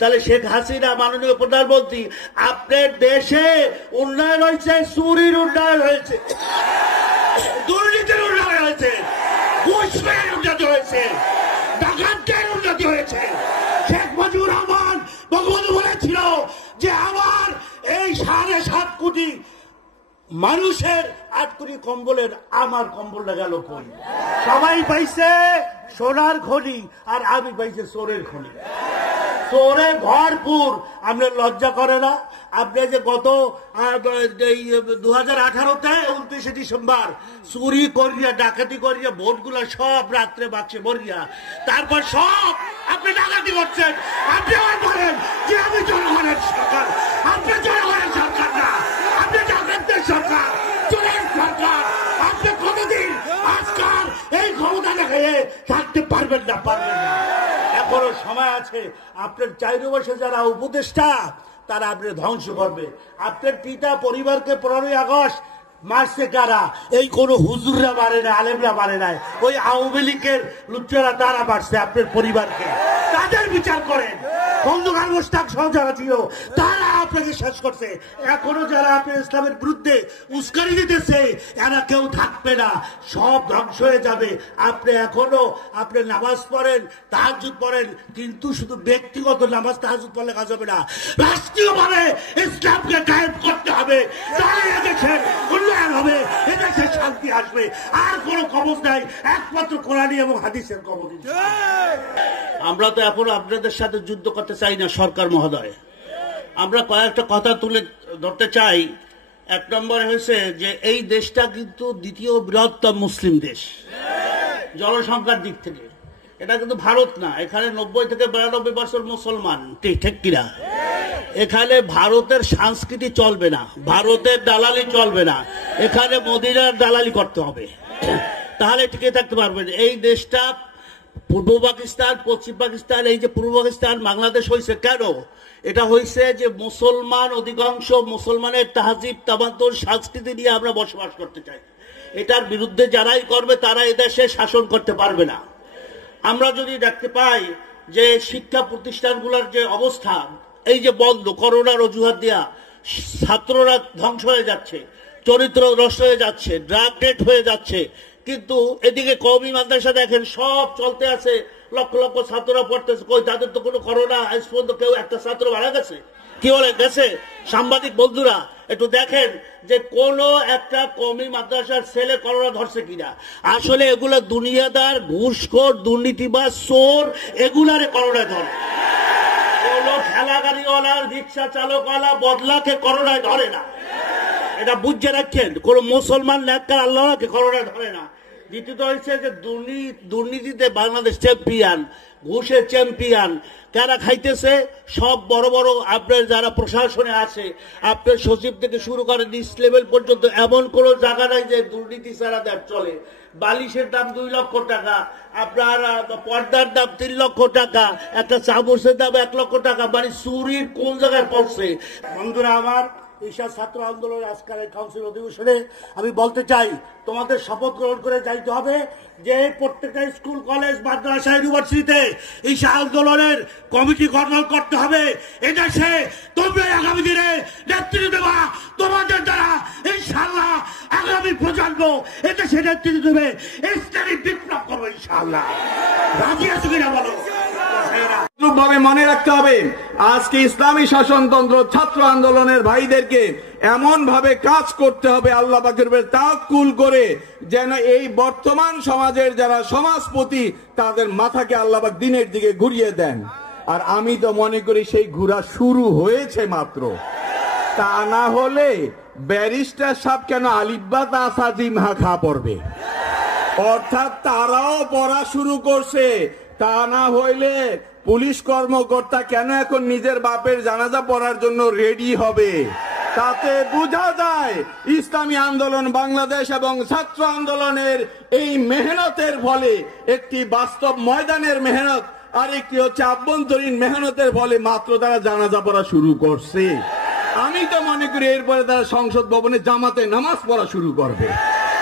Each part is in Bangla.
তাহলে শেখ হাসিনা মাননীয় প্রধানমন্ত্রী আপনার দেশে উন্নয়ন হয়েছে, চুরির উন্নয়ন হয়েছে, দুর্নীতির উন্নয়ন হয়েছে, ঘুষখোরের উন্নতি হয়েছে, ডাকাতের উন্নতি হয়েছে। শেখ মুজিবুর রহমান বঙ্গবন্ধু বলেছিল যে আমার এই 7.5 কোটি মানুষের 8 কোটি কম্বলের আমার কম্বলটা গেল কই? সবাই পাইছে সোনার খনি আর আমি পাইছে চোরের খনি। চোরে ভরপুর। আপনার লজ্জা করে না? আপনি যে গত 2018-তে 29শে ডিসেম্বর চুরি করিয়া ডাকাতি করিয়া ভোটগুলা সব রাত্রে বাক্সে ভরিয়া তারপর সব আপনি ডাকাতি করছেন। আপনি আমার বলেন যে আমি জনগণের সরকার, আপনি জনগণের সরকার না, আপনি ডাকাতদের সরকার, চোরের সরকার। আপনি কতদিন আজকাল এই ক্ষমতা দেখিয়ে থাকতে পারবেন না, পারবেন না। এখনো সময় আছে। আপনার চারিপাশে যারা উপদেষ্টা তারা আপনি ধ্বংস করবে। আপনার পিতা পরিবারকে 15ই আগস্ট মারছে কারা? এই কোন হুজুররা মারে না, আলেমরা মারে নাই, ওই আওয়ামী লীগের লুচ্চারা তারা মারছে আপনার পরিবারকে। তাদের বিচার করেন। খন্দকার মোশতাক সহ যারা ছিল তারা আপনাকে শেষ করছে। এখনো যারা আপনার ইসলামের বিরুদ্ধে উস্কানি দিতেছে এরা কেউ থাকবে না, সব ধ্বংস হয়ে যাবে। আপনি এখনো আপনি নামাজ পড়েন, তাহাজ্জুদ পড়েন, কিন্তু শুধু ব্যক্তিগত নামাজ তাহাজ্জুদ পড়লে কাজ হবে না, রাষ্ট্রীয়ভাবে ইসলামকে কায়েম করতে হবে। তাহলে এদেশের উন্নয়ন হবে, এদেশের শান্তি আসবে। আর কোনো কবজ নাই, একমাত্র কোরআনী এবং হাদিসের কবজ। আমরা তো এখন আপনাদের সাথে যুদ্ধ করতে চাই না সরকার মহোদয়। আমরা কয়েকটা কথা তুলে ধরতে চাই। 1 নম্বর হয়েছে যে এই দেশটা কিন্তু দ্বিতীয় বৃহত্তম মুসলিম দেশ জনসংখ্যার দিক থেকে। এটা কিন্তু ভারত না। এখানে 90 থেকে 92% মুসলমান, ঠিক কিনা? এখানে ভারতের সংস্কৃতি চলবে না, ভারতের দালালি চলবে না, এখানে মদিনার দালালি করতে হবে, তাহলে টিকে থাকতে পারবেন। এই দেশটা পূর্ব পাকিস্তান, পশ্চিম পাকিস্তান, এই যে পূর্ব পাকিস্তান বাংলাদেশ হয়েছে কেন? এটা হয়েছে যে মুসলমান, অধিকাংশ মুসলমানের তাহজিব তামাদ্দুন সংস্কৃতি নিয়ে আমরা বসবাস করতে চাই। এটার বিরুদ্ধে যারাই করবে তারা এদেশে শাসন করতে পারবে না। আমরা যদি দেখতে পাই যে শিক্ষা প্রতিষ্ঠানগুলোর যে অবস্থা, এই যে বন্ধ, করোনার অজুহাত দিয়া ছাত্ররা ধ্বংস হয়ে যাচ্ছে, চরিত্র নষ্ট হয়ে যাচ্ছে, ড্রাগ ডেট হয়ে যাচ্ছে, কিন্তু এদিকে কওমি মাদ্রাসা দেখেন সব চলতে আছে, লক্ষ লক্ষ ছাত্ররা পড়তেছে। কই তাদের তো কোনো করোনা আজ পর্যন্ত কেউ একটা ছাত্র মারা গেছে? কি বলে গেছে? সাংবাদিক বন্ধুরা একটু দেখেন যে কোন একটা কওমি মাদ্রাসার ছেলে করোনা ধরছে কিনা। আসলে এগুলা দুনিয়াদার, ঘুষখোর, দুর্নীতিবাজ, চোর, এগুলারে করোনা ধরে। কোন ঠেলা গাড়িওয়ালা, রিক্সা চালকওয়ালা, বদলাকে করোনায় ধরে না। এটা বুঝে রাখেন। কোন মুসলমান নেককার আল্লাহকে করোনা ধরে না। দ্বিতীয়ত হয়েছে যে দুর্নীতিতে বাংলাদেশ চ্যাম্পিয়ন, ঘুষের চ্যাম্পিয়ন। কারা খাইতেছে? সব বড় বড় আপনার যারা প্রশাসনে আছে, আপনার সচিব থেকে শুরু করে নিচ লেভেল পর্যন্ত এমন কোন জায়গা নাই যে দুর্নীতি ছাড়া দেশ চলে। বালিশের দাম 2 লক্ষ টাকা, আপনার পর্দার দাম 3 লক্ষ টাকা, একটা চামচের দাম 1 লক্ষ টাকা। মানে চুরির কোন জায়গায় পড়ছে? বন্ধুরা আমার, ঈশা ছাত্র আন্দোলনের আজকের কাউন্সিল অধিবেশনে আমি বলতে চাই, তোমাদের শপথ গ্রহণ করে যাইতে হবে যে প্রত্যেকটা স্কুল, কলেজ, মাদ্রাসা, ইউনিভার্সিটিতে ঈশা আন্দোলনের কমিটি গঠন করতে হবে। এদেশে তোমরা আগামী দিনে নেতৃত্ব দেওয়া, তোমাদের দ্বারা ইনশাআল্লাহ আগামী প্রজন্ম এদেশে নেতৃত্ব দেবে, ইসলামী বিপ্লব করবে ইনশাআল্লাহ। রাজি আছো কিনা বলো? ভাবে মনে রাখতে হবে, আজকে ইসলামী শাসনতন্ত্র ছাত্র আন্দোলনের ভাইদেরকে এমন ভাবে কাজ করতে হবে আল্লাহ পাকের উপর তাওয়াক্কুল করে, যেন এই বর্তমান সমাজের যারা সমাজপতি তাদের মাথাকে আল্লাহ পাক দিনের দিকে ঘুরিয়ে দেন। আর আমি তো মনে করি সেই ঘোরা শুরু হয়েছে মাত্র। তা না হলে ব্যারিস্টার সাহেব কেন আলিব্বা তাসা জিমহা খা পড়বে? অর্থাৎ তারাও পড়া শুরু করছে। তা না হইলে পুলিশ কর্মকর্তা কেন এখন নিজের বাপের জানাজা পড়ার জন্য রেডি হবে? তাতে বোঝা যায় ইসলামী আন্দোলন বাংলাদেশ এবং ছাত্র আন্দোলনের এই মেহনতের ফলে, একটি বাস্তব ময়দানের মেহনত আর একটি হচ্ছে আভ্যন্তরীণ মেহনতের ফলে মাত্র তারা জানাজা পড়া শুরু করছে। আমি তো মনে করি এরপরে তারা সংসদ ভবনে জামাতে নামাজ পড়া শুরু করবে।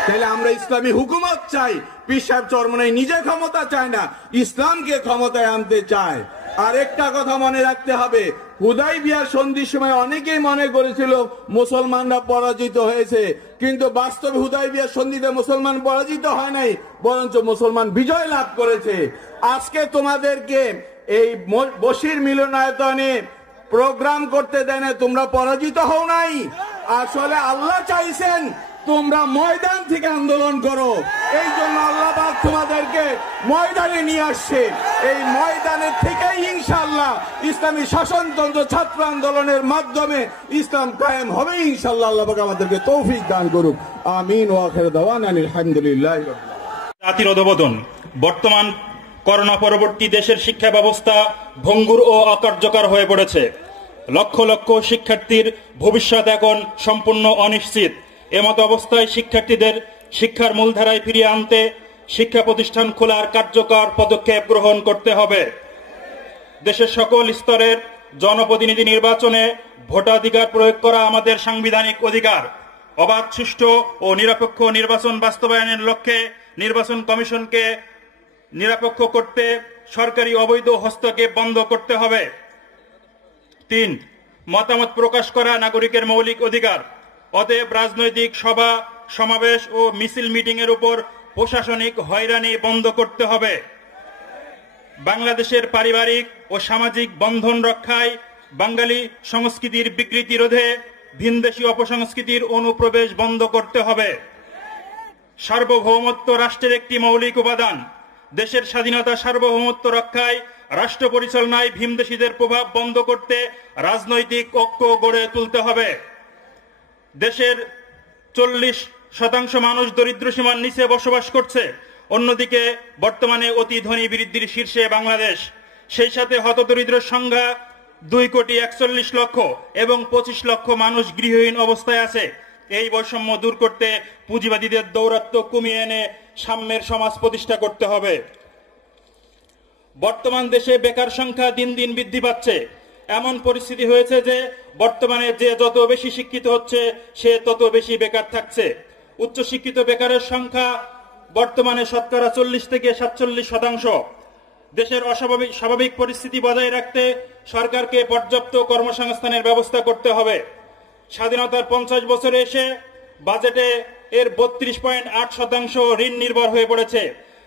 তাহলে আমরা ইসলামী হুকুমত চাই। পীর সাহেব চরমনাই নিজে ক্ষমতা চায় না, ইসলামকে ক্ষমতায় আনতে চায়। আরেকটা কথা মনে রাখতে হবে, হুদাইবিয়ার সন্ধির সময় অনেকেই মনে করেছিল মুসলমানরা পরাজিত হয়েছে, কিন্তু বাস্তবে হুদাইবিয়ার সন্ধিতে মুসলমান পরাজিত হয় নাই, বরঞ্চ মুসলমান বিজয় লাভ করেছে। আজকে তোমাদেরকে এই বশির মিলনায়তনে প্রোগ্রাম করতে দেন, তোমরা পরাজিত হও নাই। আসলে আল্লাহ চাইছেন তোমরা ময়দান থেকে আন্দোলন করো, এই জন্য আল্লাহ পাক তোমাদেরকে ময়দানে নিয়ে আসছে। এই ময়দানের থেকেই ইনশাআল্লাহ ইসলামী শাসনতন্ত্র ছাত্র আন্দোলনের মাধ্যমে ইসলাম কায়েম হবে ইনশাআল্লাহ। আল্লাহ পাক আমাদেরকে তৌফিক দান করুক, আমিন ওয়া আখির দাওয়ানা আলহামদুলিল্লাহ। জাতির অধঃপতন। বর্তমান করোনা পরবর্তী দেশের শিক্ষা ব্যবস্থা ভঙ্গুর ও অকার্যকর হয়ে পড়েছে। লক্ষ লক্ষ শিক্ষার্থীর ভবিষ্যৎ এখন সম্পূর্ণ অনিশ্চিত। এমত অবস্থায় শিক্ষার্থীদের শিক্ষার মূলধারায় ফিরিয়ে আনতে শিক্ষা প্রতিষ্ঠান খোলার কার্যকর পদক্ষেপ গ্রহণ করতে হবে। দেশের সকল স্তরের জনপ্রতিনিধি নির্বাচনে ভোটাধিকার প্রয়োগ করা আমাদের সাংবিধানিক অধিকার। অবাধ, সুষ্ঠু ও নিরপেক্ষ নির্বাচন বাস্তবায়নের লক্ষ্যে নির্বাচন কমিশনকে নিরপেক্ষ করতে সরকারি অবৈধ হস্তক্ষেপ বন্ধ করতে হবে। ৩. মতামত প্রকাশ করা নাগরিকের মৌলিক অধিকার। অতএব রাজনৈতিক সভা সমাবেশ ও মিছিল মিটিং এর উপর প্রশাসনিক হয়রানি বন্ধ করতে হবে। বাংলাদেশের পারিবারিক ও সামাজিক বন্ধন রক্ষায় বাঙালি সংস্কৃতির বিকৃতি রোধে ভিনদেশী অপসংস্কৃতির অনুপ্রবেশ বন্ধ করতে হবে। সার্বভৌমত্ব রাষ্ট্রের একটি মৌলিক উপাদান। দেশের স্বাধীনতা সার্বভৌমত্ব রক্ষায় রাষ্ট্র পরিচালনায় ভিনদেশীদের প্রভাব বন্ধ করতে রাজনৈতিক ঐক্য গড়ে তুলতে হবে। দেশের 40% মানুষ দরিদ্র সীমার নিচে বসবাস করছে। অন্যদিকে বর্তমানে অতি ধনী বৃদ্ধির শীর্ষে বাংলাদেশ। সেই সাথে হতদরিদ্রের সংখ্যা 2,41,00,000 এবং 25 লক্ষ মানুষ গৃহহীন অবস্থায় আছে। এই বৈষম্য দূর করতে পুঁজিবাদীদের দৌরাত্ম্য কমিয়ে এনে সাম্যের সমাজ প্রতিষ্ঠা করতে হবে। বর্তমান দেশে বেকার সংখ্যা দিন দিন বৃদ্ধি পাচ্ছে। এমন পরিস্থিতি হয়েছে যে বর্তমানে যে যত বেশি শিক্ষিত হচ্ছে সে তত বেশি বেকার থাকছে। উচ্চশিক্ষিত বেকারের সংখ্যা বর্তমানে শতকরা 40 থেকে 47%। দেশের স্বাভাবিক পরিস্থিতি বজায় রাখতে সরকারকে পর্যাপ্ত কর্মসংস্থানের ব্যবস্থা করতে হবে। স্বাধীনতার 50 বছরে এসে বাজেটে এর 32.8% ঋণ নির্ভর হয়ে পড়েছে।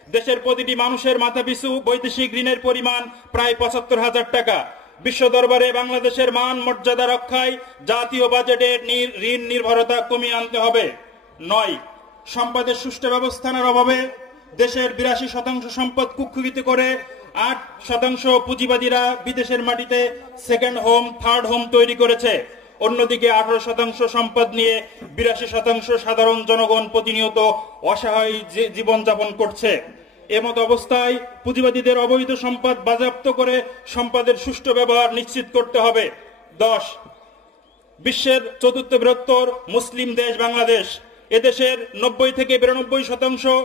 দেশের প্রতিটি মানুষের মাথাপিছু বৈদেশিক ঋণের পরিমাণ প্রায় 75,000 টাকা। বিশ্ব দরবারে বাংলাদেশের মান মর্যাদা রক্ষায় জাতীয় বাজেটের ঋণ নির্ভরতা কমিয়ে আনতে হবে। 9. সম্পদের সুষ্ঠু ব্যবস্থাপনার অভাবে দেশের 82% সম্পদ কুক্ষিগত করে 8% পুঁজিবাদীরা বিদেশের মাটিতে সেকেন্ড হোম, থার্ড হোম তৈরি করেছে। অন্যদিকে 18% সম্পদ নিয়ে 82% সাধারণ জনগণ প্রতিনিয়ত অসহায় জীবনযাপন করছে। এমত অবস্থায় পুঁজিবাদীদের অবৈধ সম্পদ বাজেয়াপ্ত করে সম্পদের সুষ্ঠু ব্যবহার নিশ্চিত করতে হবে। 10. বিশ্বের 4th বৃহত্তর মুসলিম দেশ বাংলাদেশ। এদেশের 90 থেকে 92%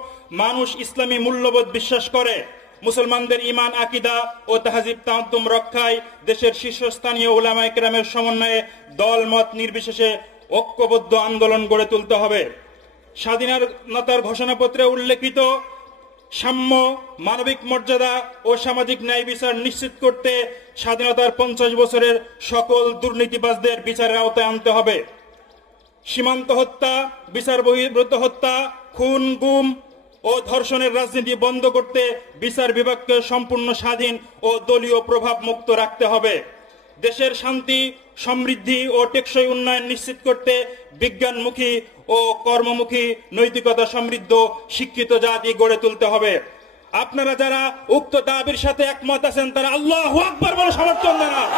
মানুষ ইসলামী মূল্যবোধ বিশ্বাস করে। মুসলমানদের ঈমান, আকীদা ও তাহজিব তামাদ্দুন রক্ষায় দেশের শীর্ষস্থানীয় উলামায়ে কেরামের সমন্বয়ে দলমত নির্বিশেষে ঐক্যবদ্ধ আন্দোলন গড়ে তুলতে হবে। স্বাধীনতার ঘোষণাপত্রে উল্লেখিত সাম্য, মানবিক মর্যাদা ও সামাজিক ন্যায় বিচার নিশ্চিত করতে স্বাধীনতার 50 বছরের সকল দুর্নীতিবাজদের বিচারের আওতায় আনতে হবে। সীমান্ত হত্যা, বিচার বহির্ভূত হত্যা, খুন, গুম ও ধর্ষণের রাজনীতি বন্ধ করতে বিচার বিভাগকে সম্পূর্ণ স্বাধীন ও দলীয় প্রভাব মুক্ত রাখতে হবে। দেশের শান্তি, সমৃদ্ধি ও টেকসই উন্নয়ন নিশ্চিত করতে বিজ্ঞানমুখী ও কর্মমুখী নৈতিকতা সমৃদ্ধ শিক্ষিত জাতি গড়ে তুলতে হবে। আপনারা যারা উক্ত দাবির সাথে একমত আছেন তারা আল্লাহু আকবার বলে সমর্থন জানান।